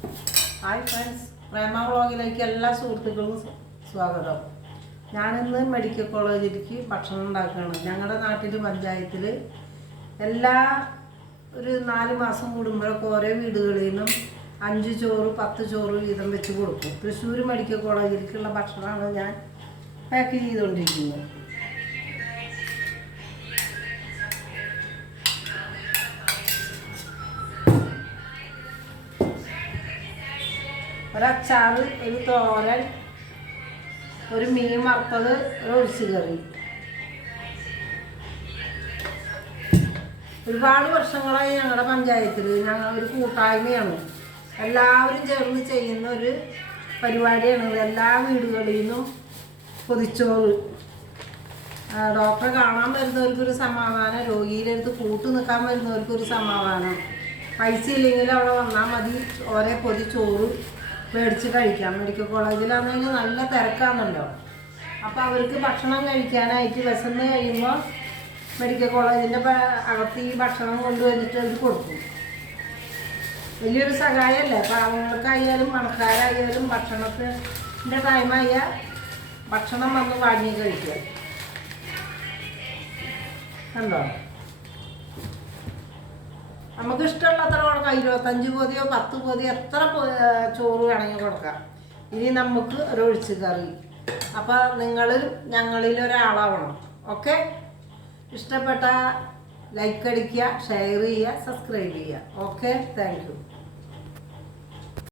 Hi friends പ്രേമ വ്ളോഗിലേക്ക് എല്ലാ സുഹൃത്തുക്കളും സ്വാഗതം. ഞാനിന്ന് മെഡിക്കൽ കോളേജിലേക്ക് ഭക്ഷണം ഉണ്ടാക്കുകയാണ്. ഞങ്ങളുടെ നാട്ടിൽ പഞ്ചായത്തിൽ എല്ലാ ഒരു നാല് മാസം കൂടുമ്പോഴൊക്കെ ഓരോ വീടുകളിൽ നിന്നും അഞ്ച് ചോറ് പത്ത് ചോറ് വീതം വെച്ച് കൊടുക്കും. തൃശ്ശൂർ മെഡിക്കൽ കോളേജിലേക്കുള്ള ഭക്ഷണമാണ് ഞാൻ പാക്ക് ചെയ്തുകൊണ്ടിരിക്കുന്നത്. ഒരച്ചാറ് ഒരു തോരൻ ഒരു മീൻ വറുത്തത് ഒരു ഒഴിച്ചു കറി. ഒരുപാട് വർഷങ്ങളായി ഞങ്ങളുടെ പഞ്ചായത്തിൽ ഞങ്ങൾ ഒരു കൂട്ടായ്മയാണ്. എല്ലാവരും ചേർന്ന് ചെയ്യുന്ന ഒരു പരിപാടിയാണ്. എല്ലാ വീടുകളിൽ നിന്നും പൊതിച്ചോറ് ഡോക്ടറെ കാണാൻ വരുന്നവർക്കൊരു സമാധാനം രോഗിയുടെ അടുത്ത് കൂട്ടു നിൽക്കാൻ വരുന്നവർക്കൊരു സമാധാനം. പൈസ ഇല്ലെങ്കിൽ അവിടെ വന്നാൽ മതി ഓരോ പൊതി ചോറ് മേടിച്ച് കഴിക്കാം. മെഡിക്കൽ കോളേജിലാണെങ്കിൽ നല്ല തിരക്കാണല്ലോ. അപ്പോൾ അവർക്ക് ഭക്ഷണം കഴിക്കാനായിട്ട് വിശന്ന് കഴിയുമ്പോൾ മെഡിക്കൽ കോളേജിന്റെ അകത്ത് ഈ ഭക്ഷണം കൊണ്ടുവന്നിട്ട് അവർക്ക് കൊടുക്കും. വലിയൊരു സഹായമല്ലേ? പാവങ്ങൾക്കായാലും പണക്കാരായാലും ഭക്ഷണത്തിന്റെ ടൈമായ ഭക്ഷണം വന്ന് വാങ്ങി കഴിക്കുക. കണ്ടോ? നമുക്ക് ഇഷ്ടമുള്ള അത്ര കൊടുക്കാം? ഇരുപത്തഞ്ച് പൊതിയോ പത്ത് പൊതിയോ എത്ര ചോറ് വേണമെങ്കിൽ കൊടുക്കാം. ഇനി നമുക്ക് ഒരു ഒഴിച്ച് കറി. അപ്പോൾ നിങ്ങൾ ഞങ്ങളിൽ ഒരാളാവണം ഓക്കെ? ഇഷ്ടപ്പെട്ട ലൈക്ക് അടിക്കുക ഷെയർ ചെയ്യുക സബ്സ്ക്രൈബ് ചെയ്യുക. ഓക്കെ? താങ്ക്